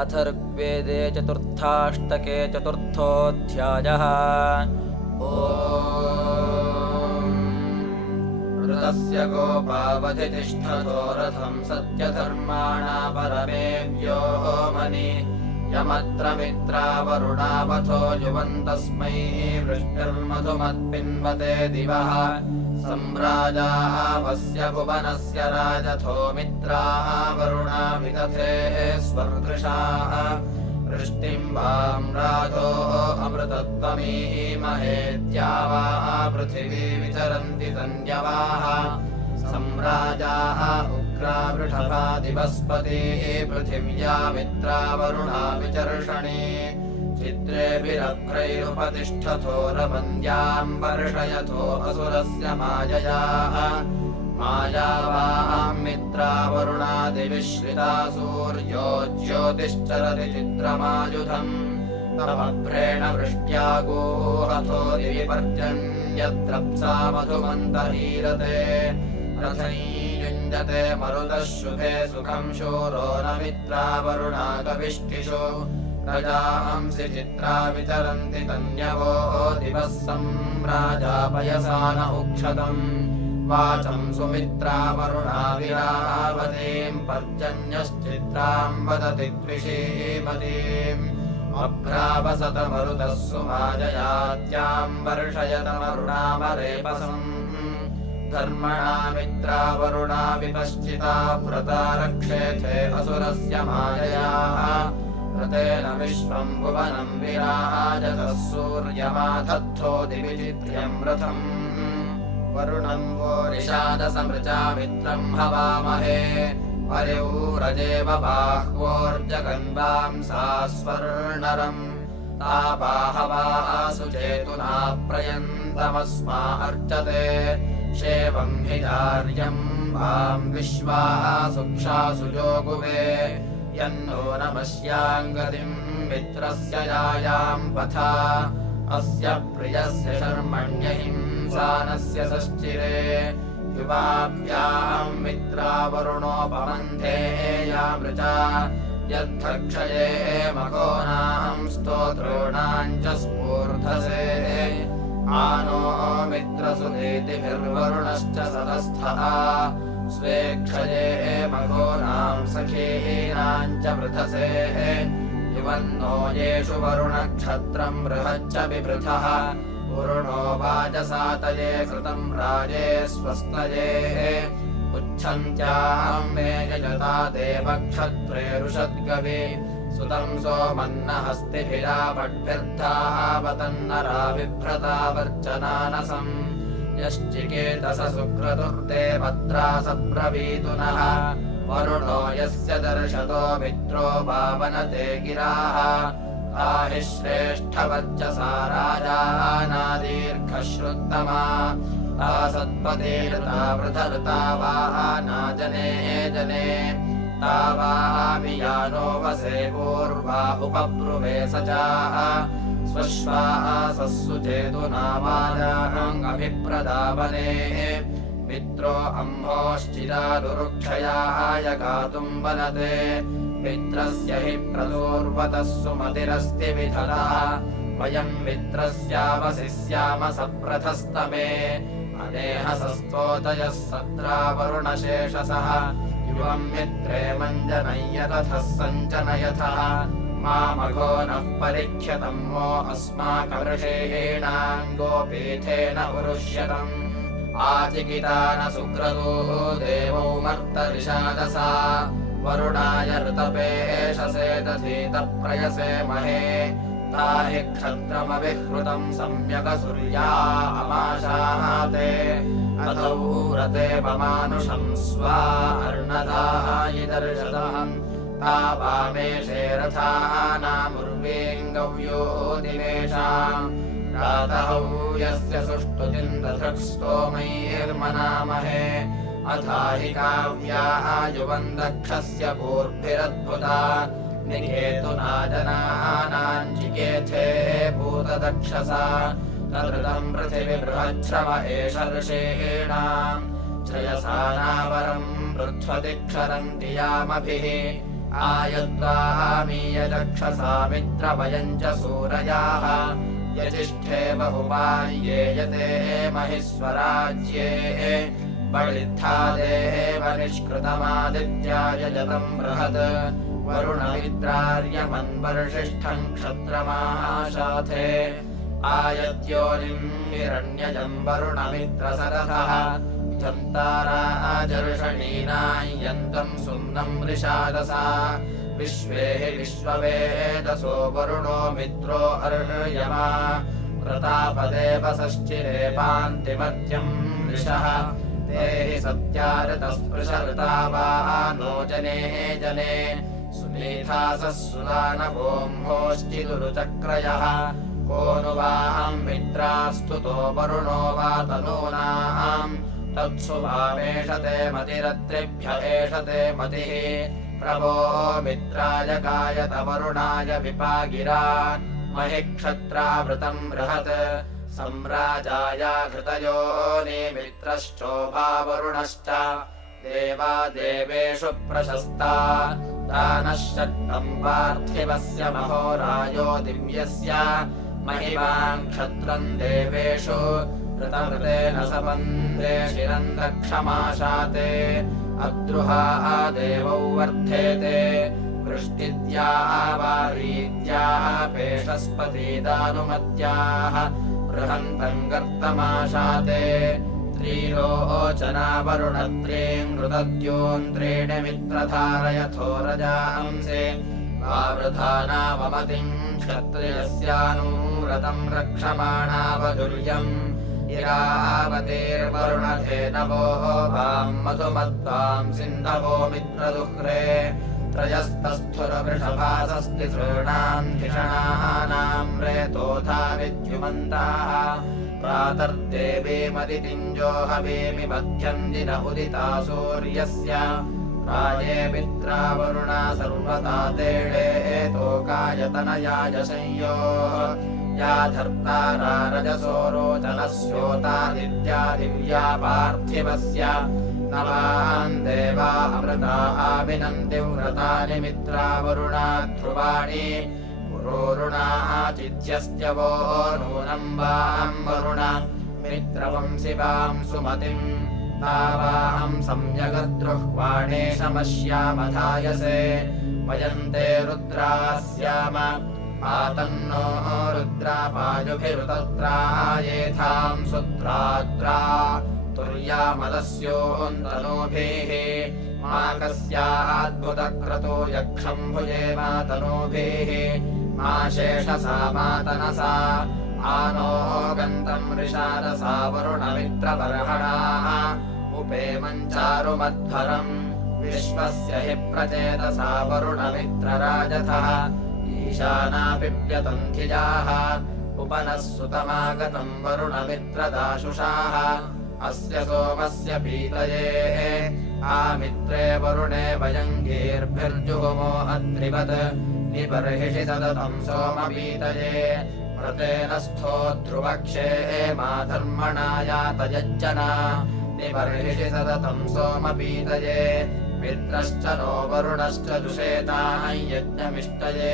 अथ ऋग्वेदे चतुर्थाष्टके चतुर्थोऽध्यायः। ऋतस्य गोपावधितिष्ठतो रथं सत्यधर्माणा परमेभ्यो मनि यमत्र मित्रा वरुणावथो युवन्तस्मै वृष्टिर्मधुमत्पिन्वते दिवः सम्राजावस्य भुवनस्य राजथो मित्राः वरुणा विदथे स्वर्दृशाः वृष्टिं वां राजो अमृतत्वमीमहेत्यावा पृथिवी विचरन्ति तन्यवाः सम्राजाः उग्रा वृषभा दिवस्पति पृथिव्या मित्रा वरुणा विचर्षणि चित्रेभिरभ्रैरुपतिष्ठथो रमन्द्यां वर्षयथो असुरस्य माययाः मायावां मित्रा वरुणादिविश्रिता सूर्यो ज्योतिश्चरति चित्रमायुधम् तमभ्रेण वृष्ट्या गोहथो दिवि पर्जन्यद्रप्सा मधुमन्तरीरते रथैयुञ्जते मरुतः शुभे सुखं शूरो न मित्रा वरुणा कविष्टिषु प्रजांसि चित्रा विचरन्ति तन्यवो दिवः सम्राजापयसा न उक्षतम् वाचं सुमित्रा वरुणा विरावतीं पर्जन्यश्चित्रां वदति द्विषीमतीम् अभ्रावसत मरुतः सुमाजयात्यां वर्षयतमरुणामरेपसम् धर्मणा मित्रा वरुणा विपश्चिता व्रता रक्षेथे असुरस्य माययाः रतेन विश्वं भुवनं विराजतः सूर्यमाधत्थो दिवि चित्र्यं रथम् वरुणं वो निषादसमृचा मित्रं हवामहे पर्यौरजेव बाह्वोर्जगन्वां सा स्वर्णरम् तापाहवासु चेतुना प्रयन्तमस्मा अर्चते शेवं हि धार्यं वां विश्वासुक्षासु जोगुवे यन्नो नमस्याङ्गतिं मित्रस्य यायां पथा अस्य प्रियस्य शर्मण्यहिंसानस्य सश्चिरे युवाभ्यां मित्रा वरुणोपमन्धेयामृचा यद्धक्षये मघोनां स्तोत्रोणां च स्फूर्धसे आनो मित्रसुनीतिभिर्वरुणश्च सतस्थः स्वेक्षये मघोनां सखीनां च वृथसे युवन्नो येषु वरुणक्षत्रं बृहच्च बिभृथः वरुणो वाजसातये कृतं राजे स्वस्तये उच्छन्त्यां मे यजता देवक्षत्रेरुषद्गवे सुतं सोमन्नहस्तिभिरापड्भिर्धावतन्नरा बिभ्रता वर्चनानसम् यश्चिकेतस सुक्रतुर्ते भद्रा सब्रवीतु नः वरुणो यस्य दर्शतो मित्रो भावनते गिराः आहि श्रेष्ठवर्चसा राजानादीर्घश्रुत्तमा तासत्पतिर्ता वृथर्ता वाहानाजने जने तावामियानो वसे पूर्वा उपब्रुवे सचाः स्वश्वासस्सु चेतुनावादाङ्गभिप्रदावने मित्रो अम्भोश्चिरादुरुक्षयाय गातुम् वनते मित्रस्य हि प्रदूर्वतः सुमतिरस्ति विधलः वयम् मित्रस्यावसि स्याम सप्रथस्तमे अनेहसस्तोतयः सत्रा वरुणशेषसः युवम् मित्रे मञ्जनय्यतथः सञ्जनयथः मामघो नः परिख्यतम् वो अस्माकवृषेणाङ्गोपीठेन उरुष्यतम् आचिकिता न सुक्रतो देवौ मर्तरिषादसा वरुणाय ऋतपेशसे दधीतप्रयसे महे ताहि क्षत्रमविहृतम् सम्यकसूर्या अमाशाते अथौ रते वमानुषम् स्वा अर्णदायि दर्शतम् तावामेषे रथानामुर्वेङ्गव्यो दिवेशाम् प्रातहौ यस्य सुष्टुतिम् दधृक्स्तोमैर्मनामहे अथाहि काव्याः युवन्दक्षस्य पूर्भिरद्भुता निकेतुना जनानाञ्चिकेथे भूतदक्षसा तदृतम् पृथिविबृहच्छ्रम एष ऋषीणाम् श्रयसानावरम् पृथ्वतिक्षरन्ति यामभिः आयद्वामीयचक्षसा मित्रवयम् च सूरयाः यजिष्ठे बहुपाल्ये यते महिस्वराज्ये बलिद्धा देव निष्कृतमादित्याय जतम् बृहत् वरुणमित्रार्यमन्वर्षिष्ठम् क्षत्रमाशाथे आयद्योनिम् हिरण्यजम् वरुणमित्रसरथः जन्ताराजर्षणीनायन्तम् सुम्नम् वृषादसा विश्वे हि विश्ववेदसो वरुणो मित्रो अर्यमा प्रतापदेव षष्ठिरे पान्तिमत्यम् वृषः ते हि सत्यारतस्पृशऋतावानो जने जने सुमेधासः सुदानवोऽम्भोश्चिदुरुचक्रयः को नु वाहम् मित्रास्तुतो वरुणो वा तनूनाम् तत्सु वामेषते मतिरत्रिभ्य एषते मतिः प्रभो मित्राय गायत वरुणाय विपागिरा महि क्षत्रावृतम् बृहत् सम्राजाय घृतयो निमित्रश्चोभावरुणश्च देवा देवेषु प्रशस्ता दानः शक्तम् पार्थिवस्य महोरायो दिव्यस्य महिमान् क्षत्रम् देवेषु ऋतमृतेन सपन्दे शिरम् दक्षमाशाते अद्रुहा देवौ वर्धेते वृष्टिद्याः वारीद्याः पेशस्पतिदानुमत्याः बृहन्तम् गर्तमाशाते त्रीलोचना वरुणत्रीम् ऋतद्योन्त्रीणि मित्रधारयथो रजांसे वावृधानावमतिम् क्षत्रियस्यानूरतम् रक्षमाणावधुर्यम् इरावतेर्वरुणधेनवो वाम् मधुमत्वाम् सिन्धवो मित्रदुह्रे त्रयस्तस्थुरवृषभासस्तिसॄणाम् धिषणानाम् रेतोधा विद्युमन्ताः प्रातर्देवीमदितिञ्जो हवीमि मध्यम् दिन उदिता सूर्यस्य प्राये मित्रा वरुणा सर्वता तेळे तोकायतनयाय संयोः या धर्तारा रजसो रोचनस्योतादित्या दिव्या पार्थिवस्य नवान् देवा अमृता आविनन्ति व्रतानि मित्रा वरुणा ध्रुवाणि पुरोरुणाचित्यस्त्यवो नूनम् वाम् वरुण मित्रवंसि वाम् सुमतिम् तावाहम् सम्यगद्रुह्वाणे शमश्यामधायसे वयन्ते रुद्रास्याम आतन्नो रुद्रापायुभिरुतत्रायेथाम् सुत्रात्रा तुर्यामदस्योऽन्तनोभिः मा कस्याद्भुतक्रतो यक्षम् भुजे मातनोभिः मा शेषसा मातनसा आनो गन्तम् ऋषादसा वरुणमित्रबर्हणाः उपेमञ्चारुमध्वरम् विश्वस्य हि प्रचेतसा वरुणमित्रराजथः ईशानापिप्यतम् धिजाः उपनः सुतमागतम् वरुणमित्रदाशुषाः अस्य सोमस्य पीतये आमित्रे वरुणे वयङ्गीर्भिर्जुहुमो अत्रिवत् निबर्हिषि सततम् सोमपीतये व्रतेन स्थो ध्रुवक्षे माधर्मणायातयज्जना निबर्हिषि सततम् सोमपीतये मित्रश्च नो वरुणश्च दुषेताम् यज्ञमिष्टये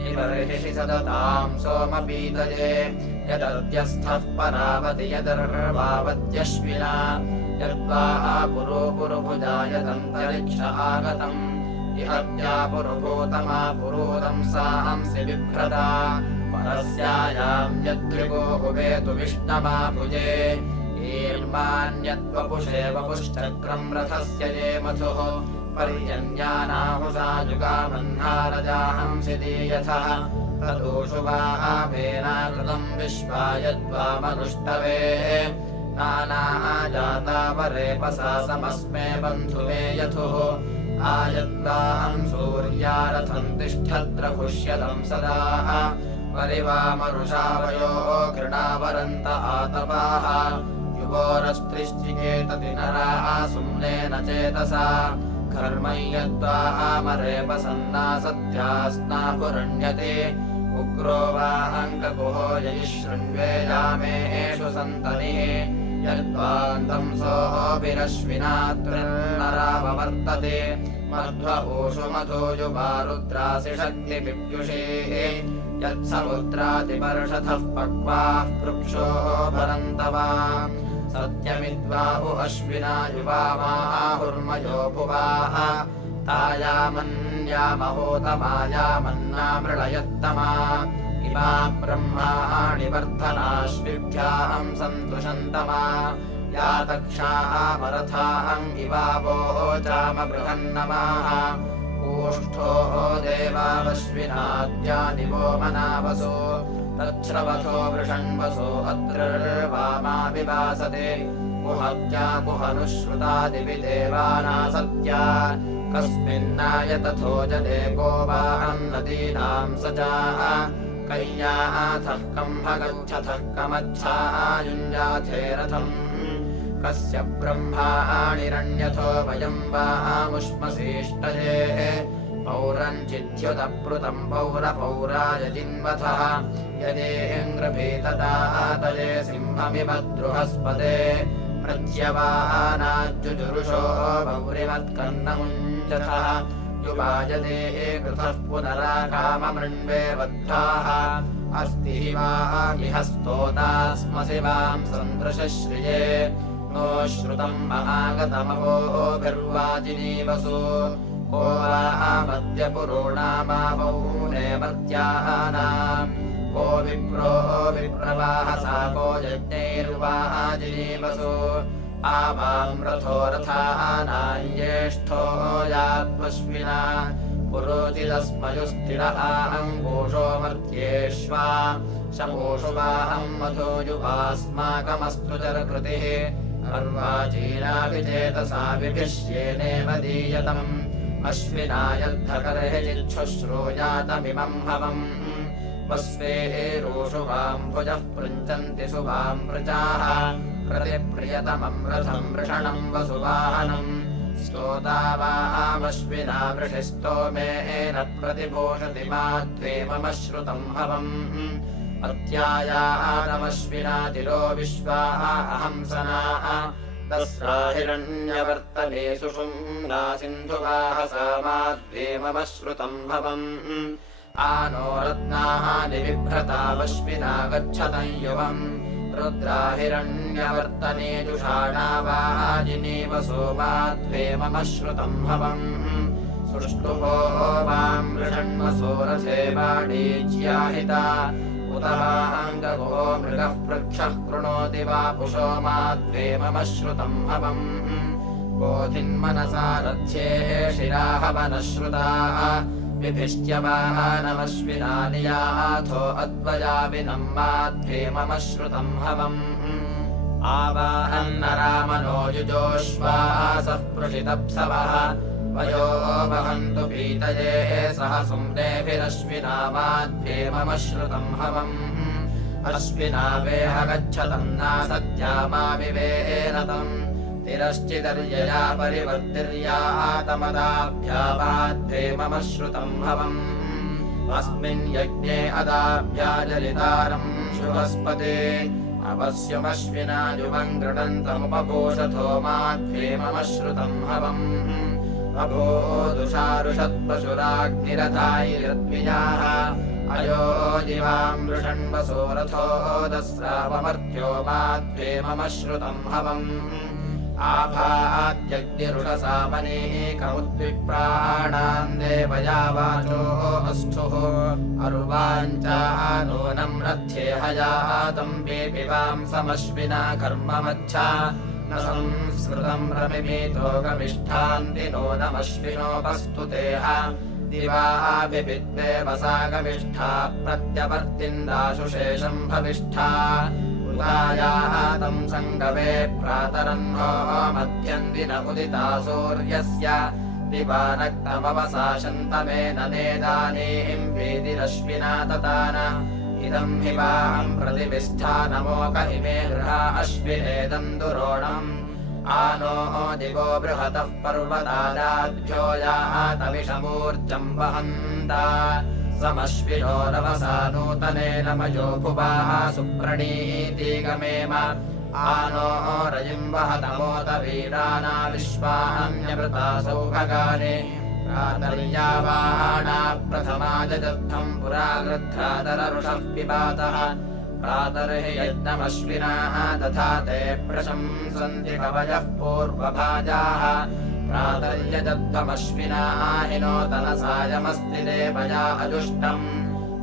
निबर्हिषि सतताम् सोमपीतये यदद्यस्थः परावति यदर्वावत्यश्विना यद्वा पुरो पुरुभुजायदन्तरिक्ष आगतम् इहत्या पुरुभूतमा पुरोदम् साहंसि बिभ्रता परस्यायाम् यद्रिगो हुवेतु विष्णवा भुजे ईर्मान्यद्वपुषे वपुश्चक्रम् रथस्य ये मधुः पर्यन्यानाहुषा युगामह्नारजाहंसि दीयथः तदोषु वामेनाकृतम् विश्वायद्वामनुष्टवे नानाजातावरेपसा समस्मे बन्धुमे यथुः आयद्वाहम् सूर्यारथम् तिष्ठद्रघुष्यतम् सदा परिवामरुषावयो घृणावरन्त आतपाः युवोरस्त्रिश्चिकेतति नराः सुम्नेन चेतसा कर्मय्यद्वामरेपसन्ना सत्यास्ना पुरण्यते उग्रो वा अङ्ककुहो यैशृण्वेयामेषु सन्तनिः यद्वान्तम् सोऽभिरश्विनात्रन्नराववर्तते मध्व ऊषु मधोयुवा रुद्रासि शक्तिपिप्युषेः यत्समुद्रातिपर्षथः पक्वाः पृक्षो भरन्तवा सत्यमिद्वा उ अश्विना युवा माहुर्मयो भुवाः तायामन्यामहोतमायामन्नामृळयत्तमा इमा ब्रह्माणि वर्धनाश्विभ्याम् सन्तुषन्तमा या तक्षामरथाहम् इवावोचाम बृहन्नमाः कूष्ठो देवावश्विनाद्यानि वो मनावसो तच्छ्रवथो वृषण्वसो अत्रर्वामा विवासते कुहत्या कुहनुश्रुतादिवि देवानासत्या कस्मिन्नायतथो जले को वा अन्नदीनाम् सजाः कय्याथः कम्भगच्छथः कमच्छायुञ्जाथेरथम् कस्य ब्रह्माणिरण्यथो वयम् वामुष्मसेष्टये पौरञ्चिद्युतप्लुतम् पौरपौराय जिन्वथः यदेन्द्रभीतदातये सिंहमिव बृहस्पते प्रत्यवानाज्जुजुरुषो पौरिमत्कर्णमुञ्जथः युवायदे कृतः पुनराकाममृण्वे बद्धाः अस्ति हि वामिह स्तोतास्मसि वां सन्दृशश्रिये नो श्रुतम् महागतमवोभिर्वाजिनीवसु को वामद्य पुरोणामावौने मर्त्यानाम् को विप्रो विप्रवाहसा को यज्ञैर्वाजिनीवसु आवाम् रथो रथानाञ्ज्येष्ठो यात्मश्विना पुरोचिदस्मयुस्थिर आहङ्घोषो मर्त्येष्वा शमोषु वाहम् मधो युवास्माकमस्तु चरकृतिः अर्वाचीनाभिचेतसा विभिष्येनेव दीयतम् अश्विना यद्धकर्हिजिच्छुश्रूयातमिमम् हवम् वस्वेरोषु वाम्भुजः पृञ्चन्ति सुवाम् प्रजाः प्रतिप्रियतमम् रथम् वृषणम् वसुवाहनम् स्तोता वामश्विना वृषिस्तोमेन प्रतिपोषति माध्वेममश्रुतम् हवम् अत्यायानमश्विना तिरो विश्वाः अहंसनाः तस्रा हिरण्यवर्तने सुषुम्ना सिन्धुवाहसा माध्वेममश्रुतम् हवम् आनो रत्नानि बिभ्रतावश्विना गच्छतम् युवम् रुद्रा हिरण्यवर्तने जुषाणा वाजिनीवसो माध्वेममश्रुतम् हवम् सुष्टुभो वाम् वृषण्वसो रथे वाणीज्याहिता उत वाङ्गो मृगः पृक्षः कृणोति वा पुषो माध्वेममश्रुतम् हवम् बोधिन्मनसा रथ्ये शिराहवनश्रुताः विभिष्ट्यवानमश्विना नियाथो अद्वयाविनम् माध्वेममश्रुतम् हवम् आवाहन्नरामनो युजोश्वासः पृषितप्सवः वयो वहन्तु पीतये सह सुम्नेभिरश्विना माध्वेममश्रुतम् हवम् अश्विना वेह गच्छतम् नासत्यामाविवेनतम् तिरश्चिदर्यया परिवर्तिर्यातमदाभ्या माध्वेममश्रुतम् हवम् अस्मिन् यज्ञे अदाभ्याजलितारम् शुभस्पते अवश्यमश्विना युवम् गृणन्तमुपभूषथो माध्वेममश्रुतम् हवम् अभोदुषारुषत्पशुराग्निरथायिरद्विजाः अयोजिवाम् वृषण्वसो रथो दस्रावमर्त्यो माध्वेममश्रुतम् हवम् आभाद्यग्निरुषसामनेकमुद्विप्राणान् देवया वाचो अस्थुः अरुवाञ्चानूनम् रथ्ये हयातम् पिबाम् समश्विना कर्ममच्छा न संस्कृतम् रमिमीतो गमिष्ठान्ति नूनमश्विनोपस्तुतेः दिवाभिविद्वे वसागमिष्ठा प्रत्यवर्तिन्दाशुशेषम् भविष्ठा उदायातम् सङ्गवे प्रातरह्नो मध्यन्दिन उदिता सूर्यस्य दिवानक्तमवसाशन्तमेन नेदानीम् वेदिरश्विना ततान इदम् हि वाम् प्रतिविष्ठानमोक इमे गृहा अश्विनेदम् दुरोणम् आनो दिवो बृहतः पर्वतादाभ्यो यातविषमूर्जम् वहन्ता समश्विनो रवसा नूतनेन मयो भुवाः सुप्रणीति गमेम आनो रयिम् वहतमोत वीराना विश्वान्यवृता सौभगानि प्रातर्यावाणा प्रथमा जजद्धम् पुरा गृध्रातररुषः पिबातः प्रातर्हि यज्ञमश्विनाः तथा ते प्रशंसन्ति कवयः पूर्वभाजाः प्रातर्यजध्वमश्विनाः हिनोतनसायमस्ति देवया अजुष्टम्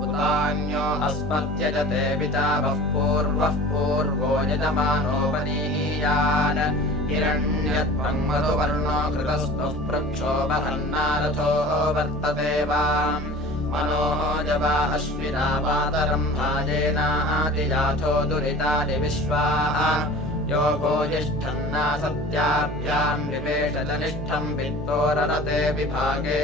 उतान्यो अस्मत्यजते विचावः पूर्वः पूर्वो यजमानोपनीयान् हिरण्यत्वं मधुवर्णो कृतस्तुः प्रक्षोभहन्नारथो वर्तते वाम् मनोः जवा अश्विना वातरम् भाजेनादिजाथो दुरितानि विश्वाः योगो जिष्ठन्ना सत्याभ्याम् विवेशजनिष्ठम् वित्तोररते विभागे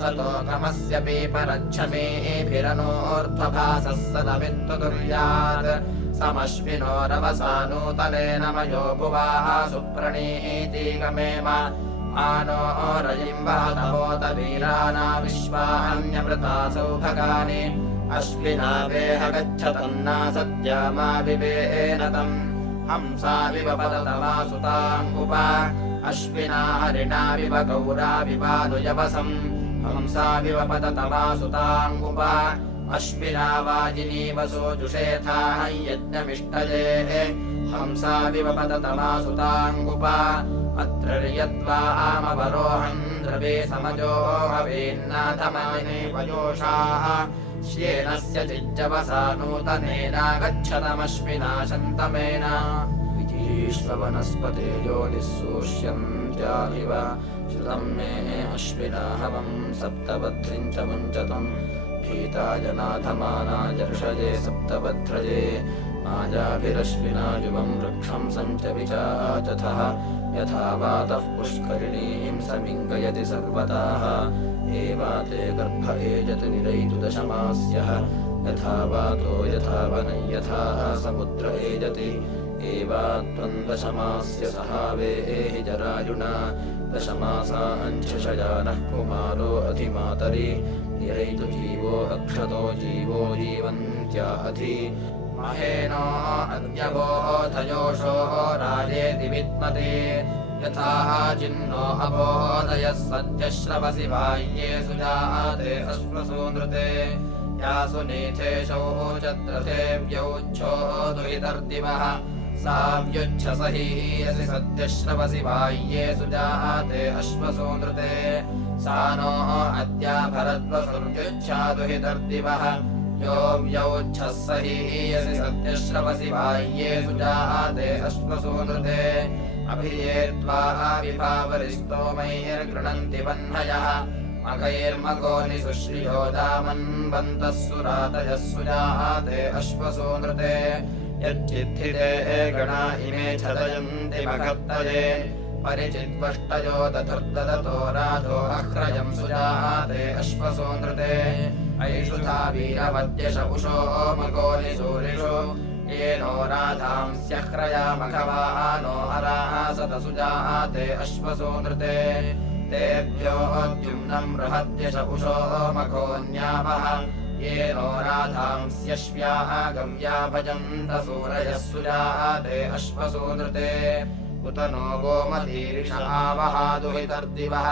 सतोकमस्य पीपरच्छमीभिरनोऽर्ध्वभासः सदवित्तुर्यात् समश्विनोरवसा नूतनेन मयो भुवाः सुप्रणीतीगमेम आनो रयिम् वहतमोत वीराना विश्वान्यमृता सौभगानि अश्विना वेह गच्छतन्ना सत्यामा विवेन तम् हंसाविव पदतमासुताङ्गुप अश्विना हरिणा विव गौरा विवानुयवसम् हंसाविव पदतमासुताङ्गुप अश्विना वाजिनीवसो जुषेथा यज्ञमिष्टये हंसाविव पदतमासुताङ्गुप अत्र यद्वा आमवरोहन् द्रवे समजो हवेन्नाथमाने वयोषाः श्येनस्य चिज्जवसा नूतनेनागच्छतमश्विना शन्तमेन विजीष्वनस्पते योनिःसूष्यन्त्या इव श्रुतम् मे अश्विना हवम् सप्तभद्रिम् च मुञ्चतम् भीताय नाथमाना जर्षजे सप्तभद्रजे माजाभिरश्विना युवम् वृक्षम् सञ्च विचाचथः यथा वातः पुष्करिणीम् समिङ्गयति सर्वताः एवाते गर्भ एजति निरयितु दशमास्यः यथा वातो यथा वनै यथा समुद्र एजति एवात्वम् दशमास्य सहावे एहि जरायुणा दशमासा अंशशयानः कुमारो अधिमातरि निरयितु जीवो अक्षतो जीवो जीवन्त्या अधि महेनो अद्यबोधयोषो राजेति विद्मते यथा चिन्नो अबोधयः सद्यश्रवसि बाह्ये सुजाते अश्वसूनृते यासु नीथेशौ चत्रथेव्यौच्छोदुहितर्दिवः साव्युच्छसहीयसि सद्यश्रवसि बाह्ये सुजाते अश्वसूनृते सा नो अद्या भरद्वसुर्युच्छादुहितर्दिवः यो व्यौच्छसहीयसि सद्यश्रवसि बाह्ये सुजाते अश्वसूनृते अभियेत्वा विभावरिस्तोमैर्गृणन्ति वह्नयः मघैर्मघोनि सुश्रियोदामन्वन्तः सुरातयः सुजाते अश्वसूनृते यच्चिद्धिते गणा इमे छदयन्ति मघत्तये परिचिद्वष्टयो दधुर्ददतो राधो अह्रयम् सुजाते अश्वसूनृते ऐषुधा वीरवद्यशपुषो मघोनि सूरिषु येनो राधांस्यह्रया मघवानो हरासत सुजाते अश्वसूनृते तेभ्यो द्युम्नम् बृहद्यशपुषो मघोन्यावः येनो राधांस्यश्व्याः गव्या भजन्त सूरयः सुजाते अश्वसूनृते उत नो गोमतीरिषावहादुहितर्दिवः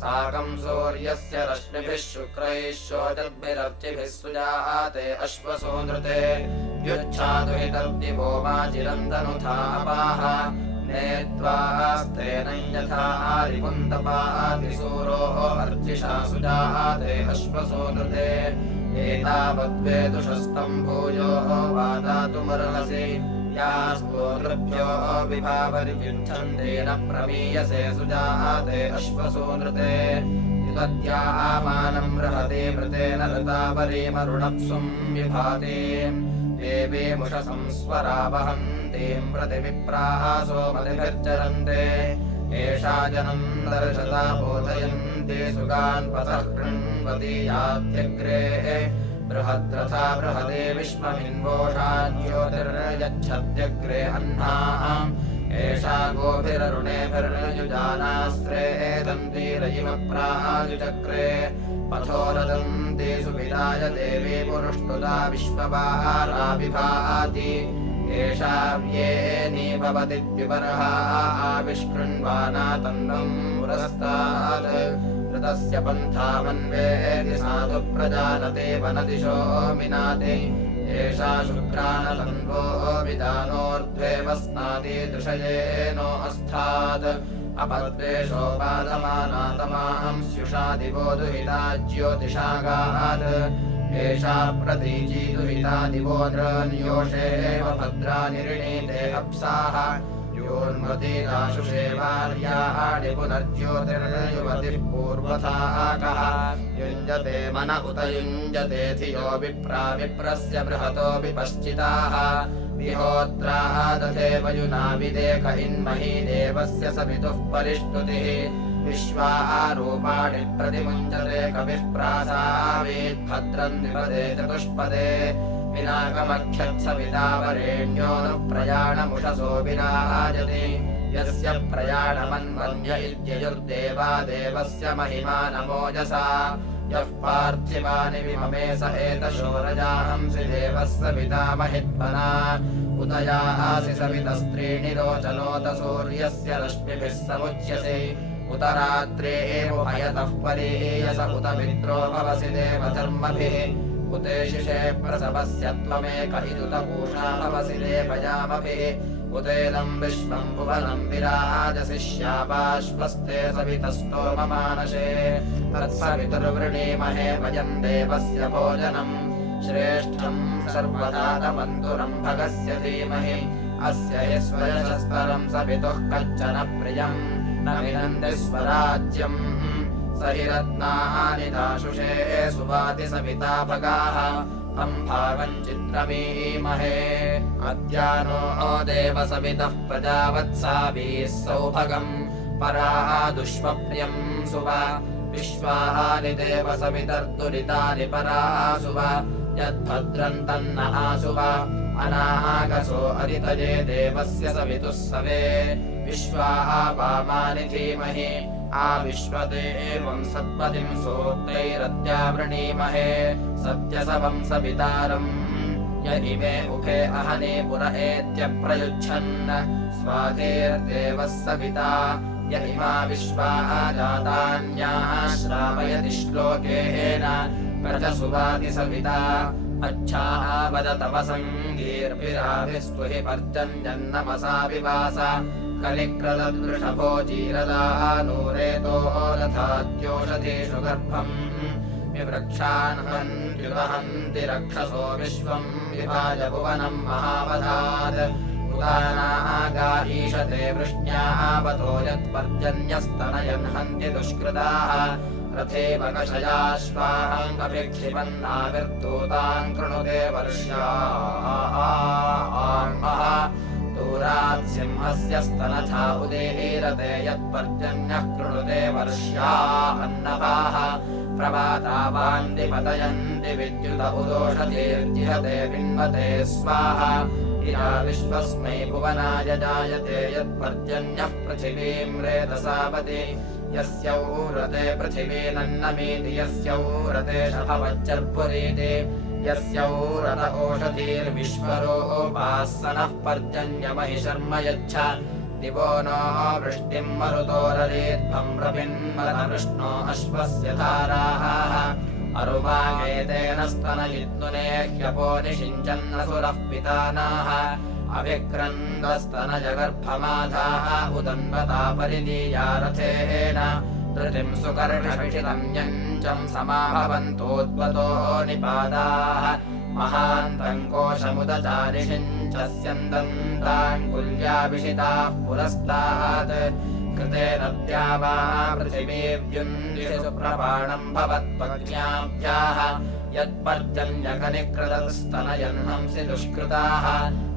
साकम् सूर्यस्य रश्मिभिः शुक्रैः शोचद्भिरर्चिभिः सुजाते अश्वसूनृते युच्छादुहितर्दिवो माचिरन्दनुथापाः नेत्वास्तेन यथा रिपुन्दपातिसूरोः अर्चिषा सुजाते अश्वसूनृते एतावद्वेदुषस्तम् भूयो वादातुमर्हसि यास्पोर्भ्यो विभावरियुच्छन्देन प्रमीयसे सुजाते अश्वसूनृते युतद्यामानम् रहते मृतेन ऋतावरीमरुणप्सुम् विभाति देवीमुषसंस्वरावहन्तीम् प्रतिविप्रासो मतिभिर्चरन्ते एषा जनम् दर्शता बोधयन्ते सुगान् पथः कृण्वति यात्यग्रे बृहद्रथा बृहदे विश्वमिन्वोषाज्योतिर्यच्छत्यग्रे अह्नाः एषा गोभिररुणेभिर्युजानास्त्रे तन्तीरयिमप्रायुचक्रे पथोरदन्ते सुविदाय देवी पुरुष्टुता विश्ववारा विभाति एषा व्येनी भवतीत्युपरहा आविष्कृण्वाना तन्वम् पुरस्तात् ऋतस्य पन्थामन्वेति साधु प्रजानते वनदिशो मिनाति एषा शुक्रानतन्वो विदानोर्ध्वे वस्नाति दृशयेनो अस्तात् अपद्वेषोपादमानातमां स्युषा दिवो दुहिता ज्योतिषागात् एषा प्रतीची दुहिता दिवो नृन्योषेव भद्रा निरिणीते अप्साः योन्मतीराशुषे वार्याणि पुनर्ज्योतिर्युवतिः पूर्वथाकः युञ्जते मन उत युञ्जते धियो विप्रा विप्रस्य बृहतो विपश्चिताः विहोत्राः दधेव युनाविदेक इन्मही देवस्य सवितुः परिष्टुतिः विश्वारूपाणि प्रतिमुञ्चते कविः प्रासावेद्भद्रम् विपदे चतुष्पदे विनाकमक्षत्सवितावरेण्यो न प्रयाणमुषसो विराजते यस्य प्रयाणमन्वन्य इत्ययुर्देवा देवस्य महिमा नमोजसा यः पार्थिवानि विममे स एतशोरजाहंसि देवस्य पितामहित्मना उदयासि सवितस्त्रीणि रोचनोत सूर्यस्य रश्मिभिः समुच्यसे उत रात्रे एव भयतः परेयस उत मित्रो भवसि देवधर्मभिः उतेशिषे प्रसवस्य त्वमेक इदुत पूषा भवसि देवयामभिः उतेदम् विश्वम् भुवनम् विराजसि श्यापाश्वस्ते सवितस्तोममानशे तत्सवितुर्वृणीमहे वयम् देवस्य भोजनम् श्रेष्ठम् सर्वदातमन्तुरम् भगस्य धीमहि अस्य हि स्वयशस्तरम् सवितुः कच्चन प्रियम् न विनन्ति स्वराज्यम् स हि रत्नानि दाशुषे सुवाति सविता भगाः तम् भागम् चित्रमीमहे अद्यानो देव सवितः प्रजावत्साभिः सौभगम् पराः दुष्वप्रियम् सुवा विश्वानि देव सवितर्दुरितानि पराः सुवा यद्भद्रम् तन्न आसुवा अनागसो अदितये देवस्य सवितुः सवे विश्वाः वामानि धीमहि आविश्वते एवम् सत्पतिम् सोक्तैरद्यावृणीमहे सत्यसवम् सवितारम् य इमे उभे अहने पुर एत्यप्रयुच्छन् स्वाधीर्देवः सविता य इमा विश्वाः जातान्याः श्रावयति श्लोकेन प्रजसुवाति सविता अच्छाः वदतव सङ्गीर्भिराभिस्तु हि पर्जन्यन्नमसा विवास कलिक्रदृषभो जीरदाः नूरेतो रथाद्योषधीषु गर्भम् विवृक्षान्हन्त्युदहन्ति रक्षसो विश्वम् विभाज भुवनम् महावधात् उदानाः गाईषते वृष्ण्यावतो यत्पर्जन्यस्तनयन् हन्ति दुष्कृताः रथेव कषयाश्वाहङ्गभिक्षिपन्नाविर्दूतान् कृणुते वर्ष्याः दूरात् सिंहस्य स्तनथा उदीरते यत्पर्जन्यः कृणुते वर्ष्या अन्नभाः प्रभातावान्ति पतयन्ति विद्युत उदोषधीर्जिहते बिन्वते स्वाहा इरा विश्वस्मै भुवनाय जायते यत्पर्जन्यः पृथिवीम् रेतसावति यस्य ऊरते पृथिवी नन्नमीति यस्य ऊरते शभवज्जर्पुरीति यस्य ऊरत ओषधीर्विश्वरोपास्सनः पर्जन्यमहि शर्म यच्छ दिवो नो वृष्टिम् मरुतोररीध्वम् रविन्मदवृष्णो अश्वस्य धाराः अरुवामेतेन स्तनयित्नुने ह्यपो निषिञ्चन्नसुरः पितानाः अभिक्रन्दस्तनजगर्भमाधाः उदन्वता परिदीया रथेन धृतिम् सुकर्षभिषितम् यञ्चम् समाभवन्तोद्वतो निपादाः महान्तम् कोशमुदचारिषिञ्चस्यन्दन्ताङ्कुल्याभिषिताः पुरस्तात् कृतेन द्यावा पृथिवीव्युन्दिषु प्रपाणम् भवत्पज्ञाभ्याः यत्पर्जन्यकनिकृतस्तनयन्हंसि दुष्कृताः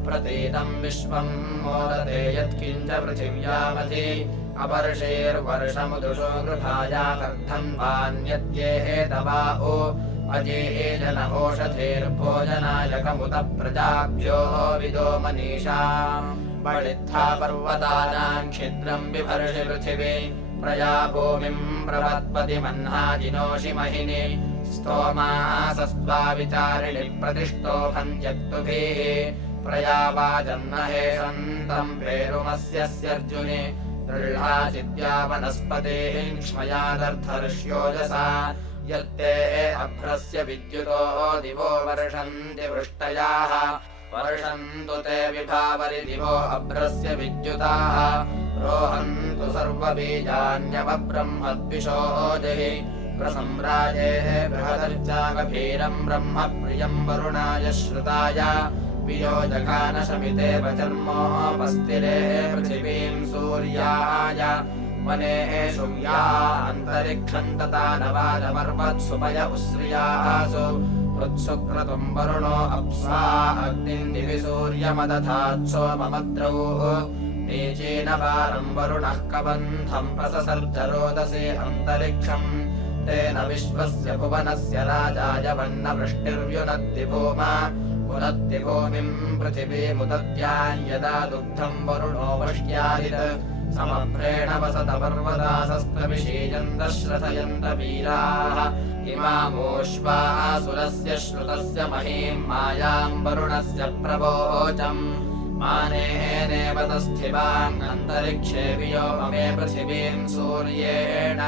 प्रतीतम् विश्वम् मोदते यत्किञ्च पृथिव्यामधि अपर्षेर्वर्षमुदुषो गृभाया कर्धन्वान्यत्येहेतवाओ अजेजन ओषधेर्भोजनायकमुत प्रजाभ्यो विदो मनीषाम् बलित्था पर्वतानाम् छिद्रम् बिभर्षि पृथिवी प्रया भूमिम् प्रवत्पति मह्नाजिनोषि महिनि स्तोमासस्त्वा विचारिणि प्रतिष्ठोभन्त्यक्तुभिः प्रया वाजन्महे सन्तम् पेरुमस्यर्जुनि दृढाचिद्या वनस्पतीः क्ष्मयादर्थर्ष्योजसा यत्ते अभ्रस्य विद्युतो दिवो वर्षन्ति वृष्टयाः वर्षन्तु ते विभावरि दिवो अभ्रस्य विद्युताः रोहन्तु सर्वबीजान्यवब्रह्मद्विषोजहि प्रसम्राजे बृहदर्चागभीरम् ब्रह्म प्रियम् वरुणाय श्रुताय वियोजकानशमिते वचर्मोपस्थिरे पृथिवीम् सूर्याय वनेषु या अन्तरिक्षम् तथा नवाजमर्वत्सुपय उश्रियासु हृत्सुक्रतुम् वरुणो अप्स्वा अग्निम् दिवि सूर्यमदधात्सोममद्रौः नीचीनवारम् वरुणः कबन्धम् प्रससर्जरोदसे अन्तरिक्षम् तेन विश्वस्य भुवनस्य राजाय वन्नवृष्टिर्युनद्ति भूमा पुनद्ति भूमिम् पृथिवीमुदद्याम् यदा दुग्धम् वरुणो वृष्ट्यादित् समभ्रेण वसत पर्वतासस्तविषीयन्त श्रथयन्त वीराः इमामोश्वासुरस्य श्रुतस्य महीम् मायाम् वरुणस्य प्रवोचम् मानेनेव तस्थिवाम् अन्तरिक्षे व्योममे पृथिवीम् सूर्येण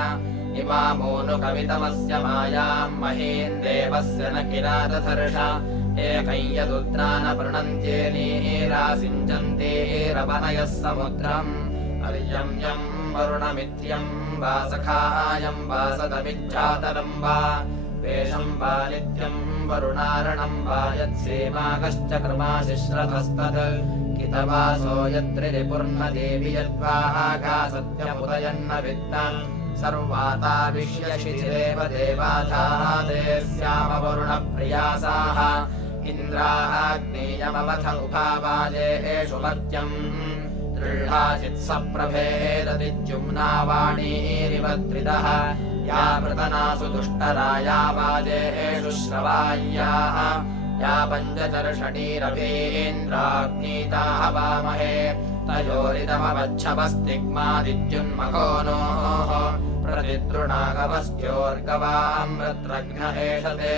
इमामोऽनुकवितमस्य मायाम् महीम् देवस्य न किरातधर्ष एकम् यदुद्रा न पृणन्त्येनीरासिञ्चन्तीरवनयः समुद्रम् अर्यम् यम् वरुणमित्यम् वा सखायम् वा सदमिच्छातरम् वा वेषम् वा नित्यम् वरुणारणम् वा यत्सेवाकश्च कृमाशिश्रतस्तत् कितवासो यत्रिरिपुर्नदेवि यद्वाघा सत्यमुदयन्न विद्वान् सर्वाताविश्यशिथिरेव देवाधाते स्याम वरुणप्रियासाः इन्द्राग्नेयमवथ उभावाजे एषु मर्त्यम् दृढाचित्सप्रभेदतिद्युम्ना वाणीरिव त्रिदः या पृतनासु दुष्टराया वाजेषु श्रवाय्याः या पञ्चचर्षणीरभीन्द्राग्नीताः वामहे तयोरिदमवच्छवस्तिग्मादिद्युन्मखो नोः प्रतिद्रुणागवस्त्योर्गवाम् रत्रघ्न एषते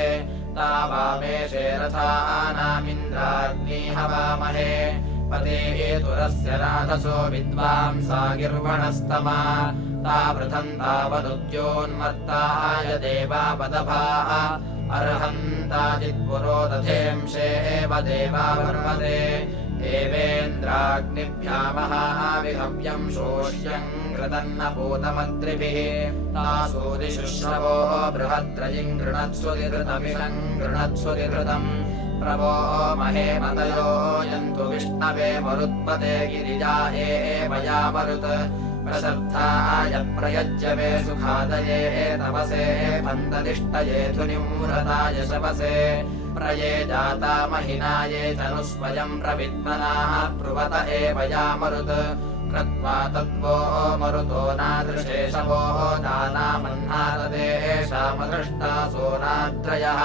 ता वामेशे रथानामिन्द्राग्नीः वामहे पते तुरस्य राधसो विद्वांसा गिर्वणस्तमा ता वृथम् तावदुद्योन्मत्ताय देवापदभाः अर्हन्ताचित्पुरोदधेंशे एव देवावर्मते देवेन्द्राग्निभ्यामहाविहव्यम् शोष्यम् कृतन्नपूतमन्त्रिभिः तासूदिशुश्रवो बृहद्रजिम् गृणत्सुतिधृतमिषम् गृणत्सुतिधृतम् प्रवो महे मदयो यन्तु विष्णवे मरुत्पते गिरिजा एव यामरुत् प्रसर्थाय प्रयज्यवे सुखादये तपसे पन्ददिष्टये धुनिमूरताय शवसे प्रये जाता महिनाये तनुस्वयम् प्रविद्मनाः प्रुवत एव यामरुत् कृत्वा तद्वो मरुतो नादृशे शवो दानामन्नाददेशामदृष्टा सोनाद्रयः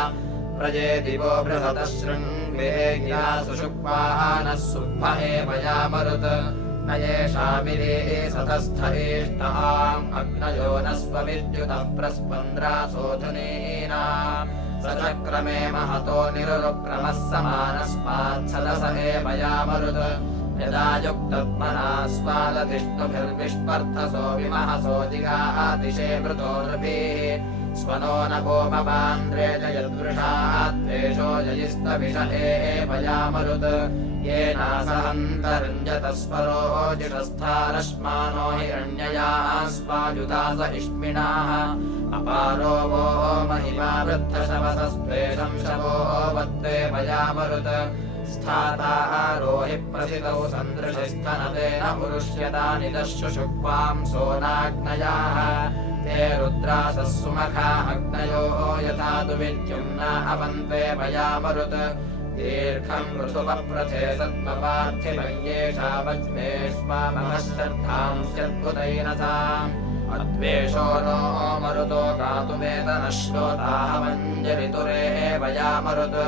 प्रजे दिवो बृहतः शृण्वेग्या सुषुक्वानः सुब्भ एव यामरुत् न येषामिरे सतस्थ एष्टाम् अग्नयो न स्वविद्युतः प्रस्पन्द्रासोधुनीनाम् स चक्रमे महतो निरुक्रमः समानस्मात्सदस एव यामरुत् यदा युक्तत्मना स्वादधिष्णुभिर्विष्पर्धसो विमहसो जिगातिशे मृतोर्भिः स्वनो न गोमवान्द्रे जयद्वृषाद्वेषो जयिस्तविष एव यामरुत् येनासहन्तरञ्जतस्वरो जिषस्थारश्मानो हिरण्ययाः स्वायुधास इष्मिणाः अपारो वो महिमा वृद्धशवसस्त्वेषम् शवो वत्तेव यामरुत् स्थाताः रोहि प्रसितौ सन्दृशिस्तनतेन पुरुष्यतानि दशुषुक्वाम् सोनाग्नयाः ते रुद्रासः सुमखा अग्नयो यथा तु विद्युम्ना अवन्तेव यामरुत् दीर्घम् ऋतुपप्रथे सद्मपार्थिवय्येषा वज्मेष्वामहश्रद्धांस्यद्भुतैरथाम् अद्वेषो नो मरुतो गातुमेतनः श्रोताः मञ्जरितुरेव यामरुत्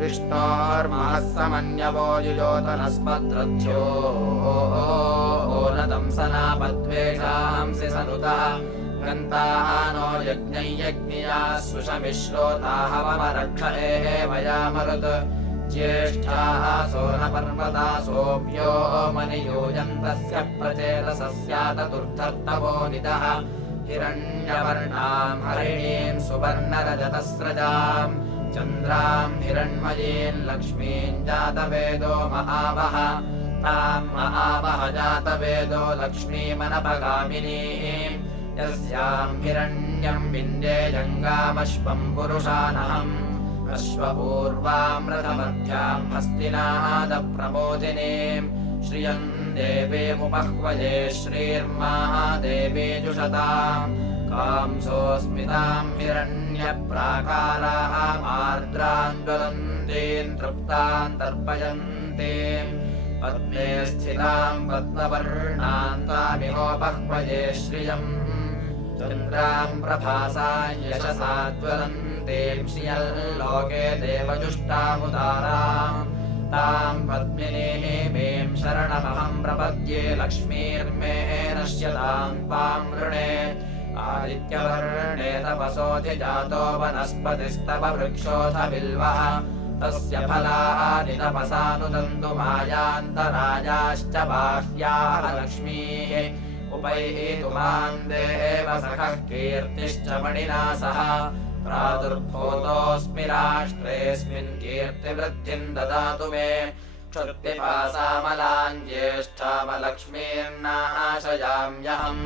विष्णोर्महः समन्यवो युयोतनस्मद्रथ्यो ओनतं सनापद्वेषांसि सनुतः गन्तानो यज्ञैयज्ञिया सुषमिश्रोताः मम रक्ष एव यामरुत् ज्येष्ठाः सोनपर्वतासोऽभ्यो मनियूयन्तस्य प्रचेतसस्यातदुर्धर्तवोनिदः हिरण्यवर्णाम् हरिणीम् सुवर्णरजतस्रजाम् चन्द्राम् हिरण्मयीम् लक्ष्मीम् जातवेदो महावः ताम् महावः जातवेदो लक्ष्मीमनपगामिनीम् यस्याम् हिरण्यम् विन्देयङ्गामश्वम् पुरुषानहम् अश्वपूर्वाम् रथमध्याम् हस्तिनादप्रमोदिनीम् श्रियम् देवीमुपह्वये श्रीर्मादेवी जुषताम् कांसोऽस्मिताम् हिरण्यप्राकारामार्द्राम् ज्वलन्तीम् तृप्ताम् तर्पयन्तीम् पद्मे स्थिताम् पद्मवर्णाम् तामिहोपह्वये श्रियम् चन्द्राम् प्रभासाम् यशसा ज्वलन्तीम् श्रियल्लोके देवजुष्टामुदाराम् ताम् पद्मिनीमीम् शरणमहम् प्रपद्ये लक्ष्मीर्मे नश्यताम् त्वाम् वृणे आदित्यवर्णे तपसोऽधिजातो वनस्पतिस्तव वृक्षोऽथ बिल्वः तस्य फलानि तपसानुदन्तु मायान्तरायाश्च बाह्याः लक्ष्मीः उपैतुमान् देव सखः कीर्तिश्च मणिना सह प्रादुर्भूतोऽस्मि राष्ट्रेऽस्मिन् कीर्तिवृद्धिम् ददातु मे क्षुत्पिपासामलाम् ज्येष्ठामलक्ष्मीर्नाशयाम्यहम्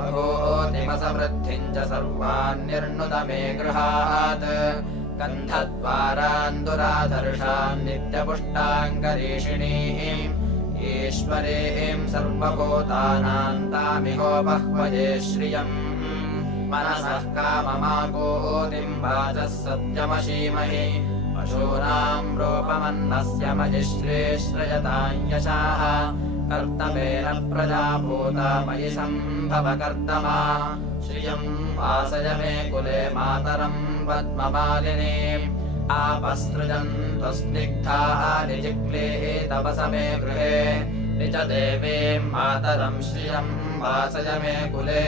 अभूतिमसवृद्धिम् च सर्वान्निर्णुत मे गृहात् गन्धद्वारान् दुराधर्षान् नित्यपुष्टाम् करीषिणीम् ईश्वरीम् सर्वभूतानाम् तामिहोपह्वये श्रियम् मनसः काममाकूतिम् वाचः सत्यमशीमहि पशूनाम् रूपमन्नस्य मयि श्रेश्रयताम् यशाः कर्तमेन प्रजाभूता मयि सम्भव कर्तमा श्रियम् वासय मे कुले मातरम् पद्ममालिनीम् आपसृजन्तस्निग्धाः निजिक्लीः तपस मे गृहे निज देवीम् मातरम् श्रियम् वासय मे कुले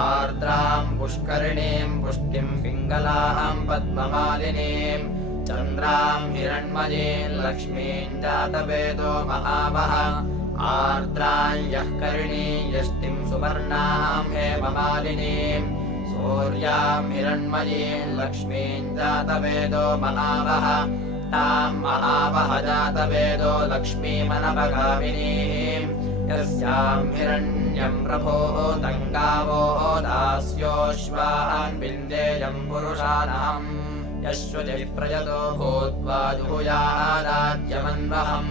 आर्द्राम् पुष्करिणीम् पुष्टिम् पिङ्गलाम् पद्ममालिनीम् चन्द्राम् हिरण्मयीम् लक्ष्मीम् जातवेदो महावः आर्द्राम् यः करिणी यष्टिम् सुवर्णाम् हेममालिनीम् सूर्याम् हिरण्मयीम् लक्ष्मीम् जातवेदो महावः ताम् महावः जातवेदो लक्ष्मीमनपगामिनीम् यस्याम् हिरण्यम् प्रभूतम् गावो दास्योऽश्वान् विन्देयम् पुरुषानहम् यश्वजिः प्रयतो भूत्वा जुहुयादाद्यमन्वहम्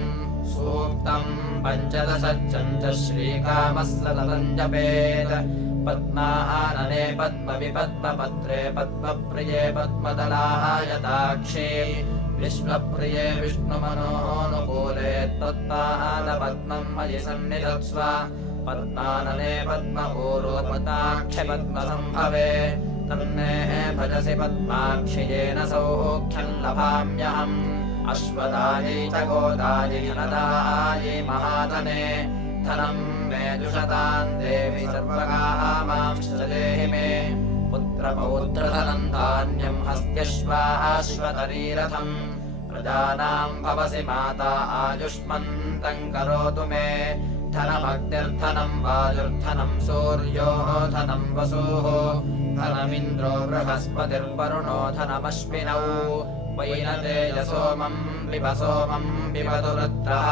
सूक्तम् पञ्चदशच्चम् च श्रीकामः सततम् जपेत् पद्मानने पद्मविपद्मपत्रे पद्मप्रिये पद्मदलायताक्षे विश्वप्रिये विष्णुमनोनुकूले त्वत्पादपद्मम् मयि सन्निधत्स्व पद्मानने पद्मपूर्वपदाक्षे पद्मसम्भवे तन्मे भजसि पद्माक्षियेन सौख्यम् लभाम्यहम् अश्वदायै च गोदायै धनदायै महाधने धनम् मे जुषताम् देवि सर्वकामांश्च देहि मे पुत्रपौत्रधनम् धान्यम् हस्त्यश्वाश्वतरीरथम् प्रजानाम् भवसि माता आयुष्मन्तम् करोतु मे धनमग्निर्धनम् वायुर्धनम् सूर्यो धनम् वसुः धनमिन्द्रो बृहस्पतिर्वरुणो धनमश्विनौ वैनतेय सोमम् पिबतु रुद्रः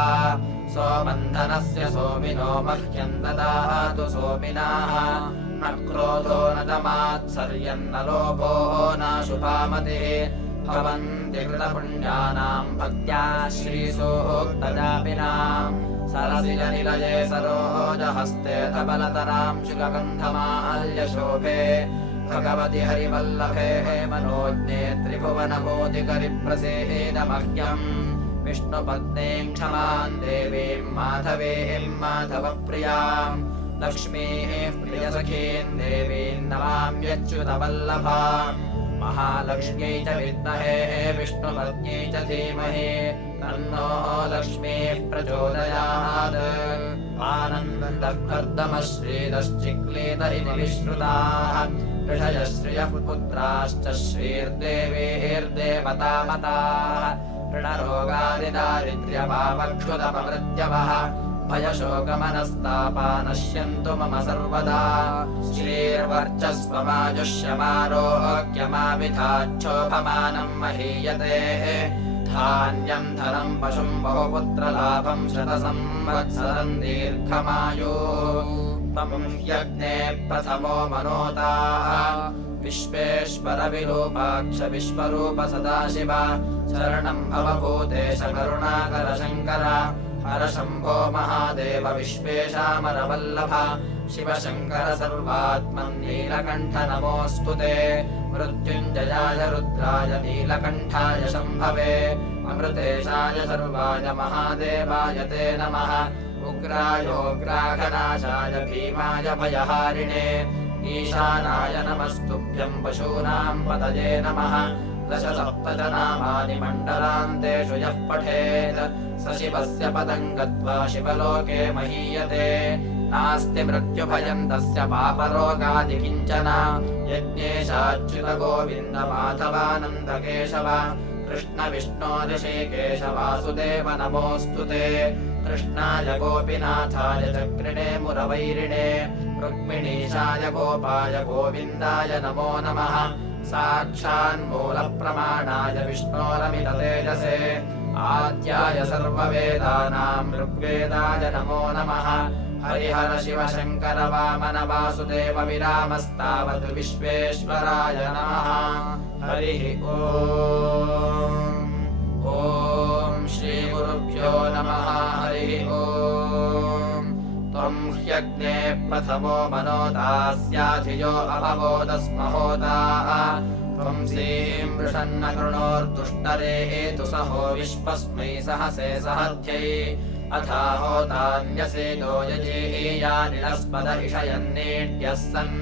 सोमम् धनस्य सोमिनो मह्यम् ददातु सोमिनाः न क्रोधो न च मात्सर्यन्न लोभो नाशुभामतिः भवन्ति कृतपुण्यानाम् भक्त्या श्रीसूक्तजापिनाम् सरसिजनिलये सरोजहस्ते धबलतराम् शुकगन्धमाल्यशोभे भगवति हरिवल्लभे मनोज्ञे त्रिभुवनभूतिकरिप्रसीद मह्यम् विष्णुपत्नीम् क्षमाम् देवीम् माधवीम् माधवप्रियाम् लक्ष्मीः प्रियसखीम् देवीम् नमाम्यच्युतवल्लभाम् महालक्ष्म्यै च विद्महे विष्णुपत्न्यै च धीमहि तन्नो लक्ष्मीः प्रचोदयात् आनन्दर्धमश्रीदश्चिक्लीत इति विश्रुताः ऋषयः श्रियः पुत्राश्च श्रीर्देवीर्देवतामताः ऋणरोगादिदारिद्र्यपापक्षुतपमृत्यवः भयशोकमनस्तापा नश्यन्तु मम सर्वदा श्रीर्वर्चस्वमाजुष्यमारोग्यमाविधाच्छोभमानम् महीयते धान्यम् धनम् पशुम् बहुपुत्रलाभम् शतसंवत्सरम् दीर्घमायुः त्वम् ह्यग्ने प्रथमो मनोता विश्वेश्वरविरूपाक्ष विश्वरूप सदाशिव शरणम् भवभूतेश करुणाकर शङ्कर हर शम्भो महादेव विश्वेशामरवल्लभ शिवशङ्कर सर्वात्मन् नीलकण्ठ नमोऽस्तु ते मृत्युञ्जयाय रुद्राय नीलकण्ठाय शम्भवे अमृतेशाय सर्वाय महादेवाय ते नमः उग्रायोग्राघनाशाय भीमाय भयहारिणे ईशानाय नमस्तुभ्यम् पशूनाम् पतये नमः दशसप्तनामानि मण्डलान्तेषु यः पठेत् स शिवस्य पदम् गत्वा शिवलोके महीयते नास्ति मृत्युभयम् तस्य पापरोगादि किञ्चन यज्ञेशाच्युत गोविन्द माधवानन्द केशव कृष्ण विष्णो ऋषिकेश वासुदेव नमोऽस्तु ते कृष्णाय गोपीनाथाय चक्रिणे मुरवैरिणे रुक्मिणीशाय गोपाय गोविन्दाय नमो नमः साक्षान्मूलप्रमाणाय विष्णोरमिततेजसे आद्याय सर्ववेदानाम् ऋग्वेदाय नमो नमः हरिहर शिव शङ्कर वामन वासुदेव विरामस्तावत् विश्वेश्वराय नमः हरिः ॐ श्रीगुरुभ्यो नमः हरिः ॐ त्वम् ह्यग्ने प्रथमो मनोदास्याधियो अभवोदस्महोदा त्वम् सीम् वृषन्न कृणोर्दुष्टरे हेतुसहो विश्वस्मै सहसे सहध्यै अथाहोतान्यसेतो यजेयानिलस्पद इषयन्नेड्यः सन्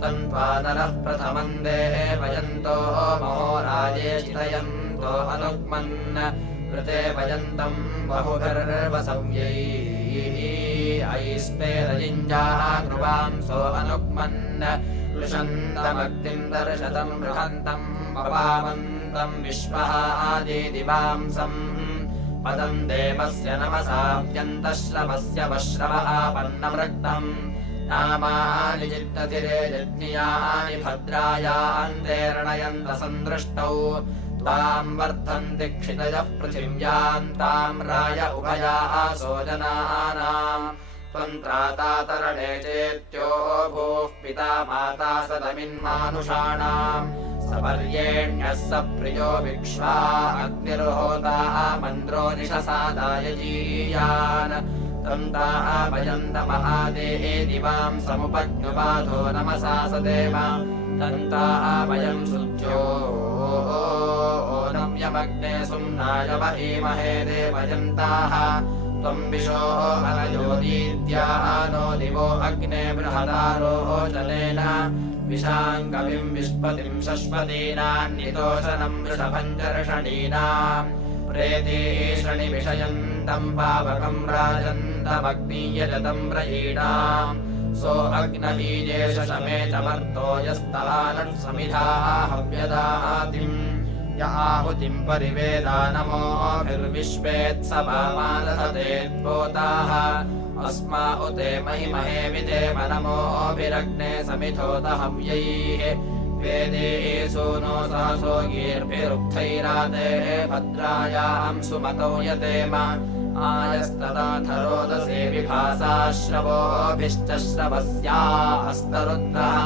तन्त्वा नरः प्रथमम् देवयन्तो महोराजे चितयन्तो अनुग्मन् कृते वयन्तम् बहुभिर्वसव्यैस्पेदजिञ्जाः कृवांसो अनुग्मन् वृषन्तमग्निम् दर्शतम् बृहन्तम् पपावन्तम् विश्वः आदिदिवांसम् पदम् देवस्य नमसाप्यन्तश्रवस्य वश्रव आपन्नमृक्तम् नामानि चित्तधिरे यज्ञियानि भद्रायान्तेर्णयन्त सन्दृष्टौ त्वाम् वर्धन्ति क्षितयः पृथिव्याम् ताम् राय उभयासो जनानाम् त्वम् त्राता तरणे चेत्यो भूः पिता माता सदमिन्मानुषाणाम् सपर्येण्यः स प्रियो विक्ष्वा अग्निर्होता मन्द्रो निशसादाय जीयान् तन्ताः वयन्तमहादेहे दिवाम् समुपज्ञुबाधो नमसा सदेव तन्ताः वयम् सुज्यो नव्यमग्ने सुम्नाय वहीमहे देवयन्ताः त्वम् विशो अनयोदीद्यानो दिवो अग्ने बृहदारोः जलेन विशाङ्कविम् विष्पतिम् शश्वतीनान्नितोषणम् वृषभञ्जर्षणीनाम् प्रेतीषणि विषयन्तम् पावकम् राजन्तमग्नीयजतम् व्रजीणाम् सो अग्नबीजे शशमे च मर्तो यस्तवानट्समिधाः हव्यदातिम् य आहुतिम् परिवेदा नमोभिर्विश्वेत्सभामादधतेत्पोताः अस्मा उते महिमहे विधेम नमोभिरग्ने समिधोतहव्यैः वेदेः सूनो सहसो गीर्भिरुक्थैराते भद्रायाम् सुमतौ यतेम आयस्तदाथरोदसे विभासाश्रवोभिश्च श्रवस्या अस्तरुद्रः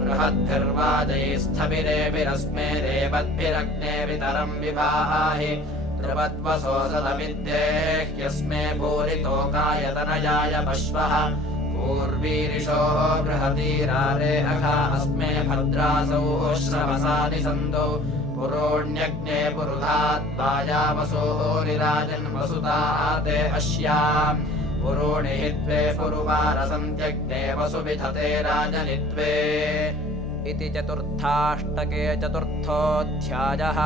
बृहद्भिर्वाजैस्थभिरेभिरस्मे देवद्भिरग्ने वितरम् विभाहि ध्रुवद्वसो सदमिद्देह्यस्मे भूरितोकायतनयाय पश्वः पूर्वीरिषो बृहतीरारे अघा अस्मे भद्रासौ श्रवसानि सन्तौ पुरोण्यग्ने पुरुधात्वायावसोरिराजन् वसुता ते अश्याम् पुरोणि हि त्वे पुरुवारसन्त्यग्ने वसुविधते राजनित्वे इति चतुर्थाष्टके चतुर्थोऽध्यायः।